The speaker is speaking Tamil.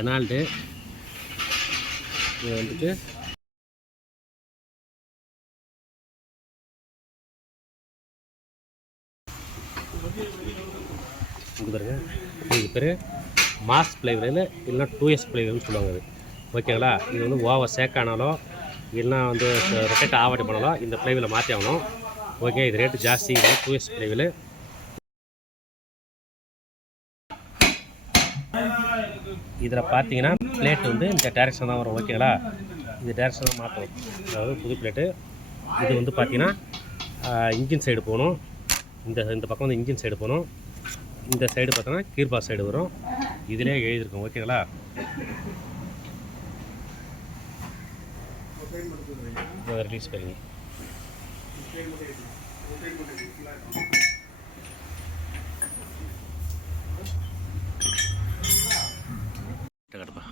ரெனால்டு. இது வந்துட்டு இங்கே பாருங்க, இது பேர் மாஸ் பிளைவில் இல்லைனா 2S பிளைவுன்னு சொல்லுவாங்க. அது ஓகேங்களா. இது வந்து ஓவர் சேக்கானாலும் இல்லைனா வந்து ரொட்டேட் ஆவடி பண்ணாலும் இந்த பிளைவில் மாற்றி ஆகணும். ஓகே, இது ரேட்டு ஜாஸ்தி. இது 2S பிளைவில். இதில் பார்த்தீங்கன்னா பிளேட் வந்து இந்த டேரெக்ஷன் தான் வரும். ஓகேங்களா. இது டேரெக்ஷன் தான் மாற்றணும். அதாவது புது பிளேட்டு. இது வந்து பார்த்தீங்கன்னா இன்ஜின் சைடு போகணும். இந்த பக்கம் வந்து இன்ஜின் சைடு போகணும். இந்த சைடு பார்த்தோன்னா கீர் பாக்ஸ் சைடு வரும். இதிலே எழுதியிருக்கோம். ஓகேங்களா. ரிலீஸ் பண்ணி கட்டுப்பா.